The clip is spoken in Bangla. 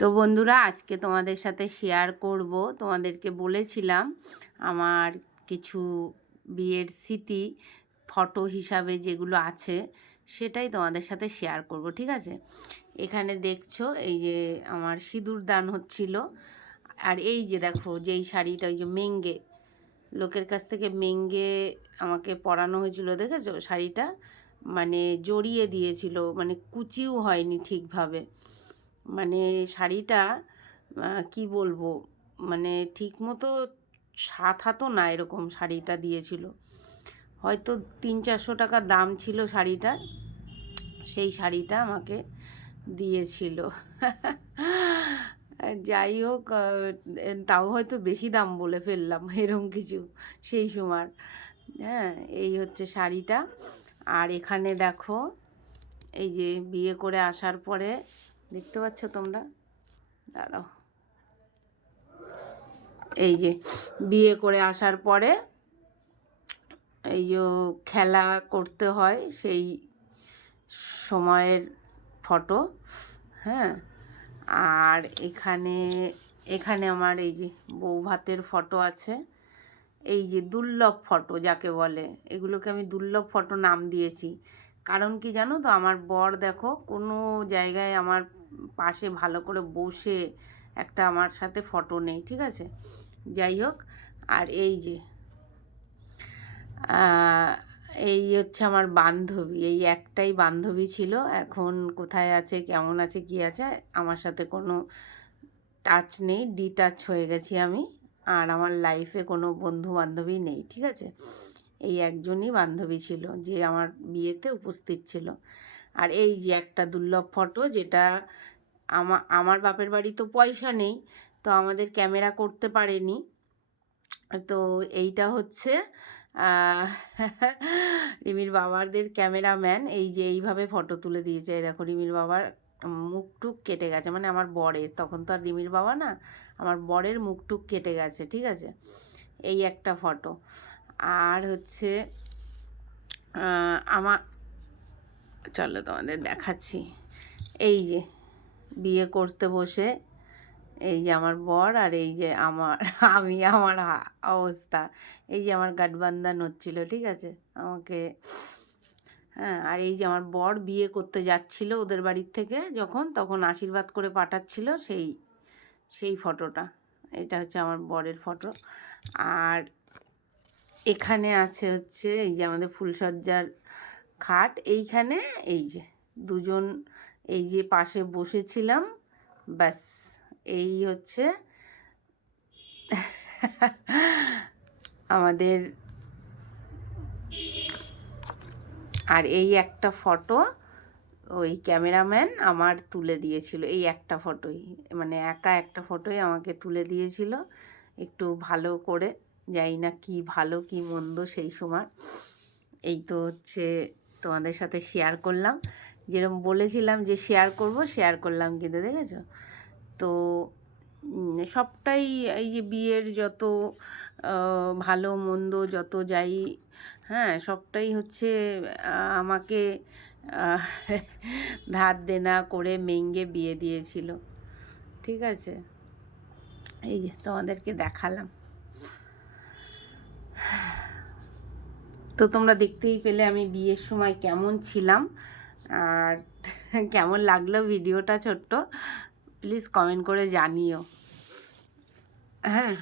তো বন্ধুরা, আজকে তোমাদের সাথে শেয়ার করব। তোমাদেরকে বলেছিলাম, আমার কিছু বিয়ের স্মৃতি ফটো হিসাবে যেগুলো আছে, সেটাই তোমাদের সাথে শেয়ার করব, ঠিক আছে? এখানে দেখছ, এই যে আমার সিঁদুর দান হচ্ছিল। আর এই যে দেখো, যেই শাড়িটা, ওই যে মেঙ্গে লোকের কাছ থেকে মেঙ্গে আমাকে পরানো হয়েছিল, দেখেছ শাড়িটা? মানে জড়িয়ে দিয়েছিল মানে কুচিও হয়নি ঠিকভাবে। মানে শাড়িটা কি বলব? মানে ঠিক মতো সাত হাতও না এরকম শাড়িটা দিয়েছিল। হয়তো তিন চারশো টাকা দাম ছিল শাড়িটার সেই শাড়িটা আমাকে দিয়েছিল। যাই হোক তাও হয়তো বেশি দাম বলে ফেললাম এরকম কিছু সেই সময়। হ্যাঁ এই হচ্ছে শাড়িটা। আর এখানে দেখো, এই যে বিয়ে করে আসার পরে দেখতে পাচ্ছ তোমরা? দাঁড়াও। এই যে, বিয়ে করে আসার পরে এই যে খেলা করতে হয়, সেই সময়ের ফটো হ্যাঁ? আর এখানে এখানে আমার এই যে বউ ভাতের ফটো আছে। এই যে দুর্লভ ফটো, যাকে বলে, এগুলোকে আমি দুর্লভ ফটো নাম দিয়েছি। কারণ কি জানো তো? আমার বর দেখো কোনো জায়গায় আমার পাশে ভালো করে বসে একটা আমার সাথে ফটো নেই, ঠিক আছে? যাই হোক, আর এই যে এই হচ্ছে আমার বান্ধবী, এই একটাই বান্ধবী ছিল। এখন কোথায় আছে, কেমন আছে, কি আছে, আমার সাথে কোনো টাচ নেই ডিটাচ হয়ে গেছি আমি। আর আমার লাইফে কোনো বন্ধু বান্ধবী নেই, ঠিক আছে? এই একজনই বান্ধবী ছিল যে আমার বিয়েতে উপস্থিত ছিল। আর এই যে একটা দুর্লভ ফটো যেটা আমা, আমার বাপের বাড়ি তো পয়সা নেই, তো আমাদের ক্যামেরা করতে পারেনি। তো এইটা হচ্ছে রিমির বাবারদের ক্যামেরাম্যান এই যে এইভাবে ফটো তুলে দিয়েছে। দেখো রিমির বাবার মুখ টুক কেটে গেছে মানে আমার বরের, তখন তো আর রিমির বাবা না, আমার বরের মুখ টুক কেটে গেছে, ঠিক আছে? এই একটা ফটো। আর হচ্ছে আমার, চলো তোমাদের দেখাচ্ছি। এই যে, বিয়ে করতে বসে, এই যে আমার বর আর এই যে আমার, আমি, আমার অবস্থা। এই যে আমার গাঠবান্ধান হচ্ছিল ঠিক আছে? আমাকে হ্যাঁ আর এই যে আমার বর বিয়ে করতে যাচ্ছিল ওদের বাড়ির থেকে যখন, তখন আশীর্বাদ করে পাঠাচ্ছিল সেই সেই ফটোটা। এটা হচ্ছে আমার বরের ফটো। আর এখানে আছে হচ্ছে এই যে আমাদের ফুলসজ্জার খাট। এইখানে এই যে দুজন এই যে পাশে বসেছিলাম, ব্যাস এই হচ্ছে আমাদের আর এই একটা ফটো ওই ক্যামেরাম্যান আমার তুলে দিয়েছিল, এই একটা ফটোই মানে একা একটা ফটোই আমাকে তুলে দিয়েছিল, একটু ভালো করে। যাই না কি ভালো কি মন্দ সেই সময়। এই তো হচ্ছে তোমাদের সাথে শেয়ার করলাম। যেরকম বলেছিলাম যে শেয়ার করব শেয়ার করলাম কিন্তু দেখেছ? তো সবটাই এই যে বিয়ের যত ভালো মন্দ যত যাই হ্যাঁ সবটাই হচ্ছে আমাকে ধার দেনা করে মেঙ্গে বিয়ে দিয়েছিল। ঠিক আছে? এই যে তোমাদেরকে দেখালাম। তো তোমরা দেখতেই পেলে আমি বিয়ের সময় কেমন ছিলাম। আর কেমন লাগল ভিডিওটা ছোট্ট? প্লিজ কমেন্ট করে জানিও। হ্যাঁ।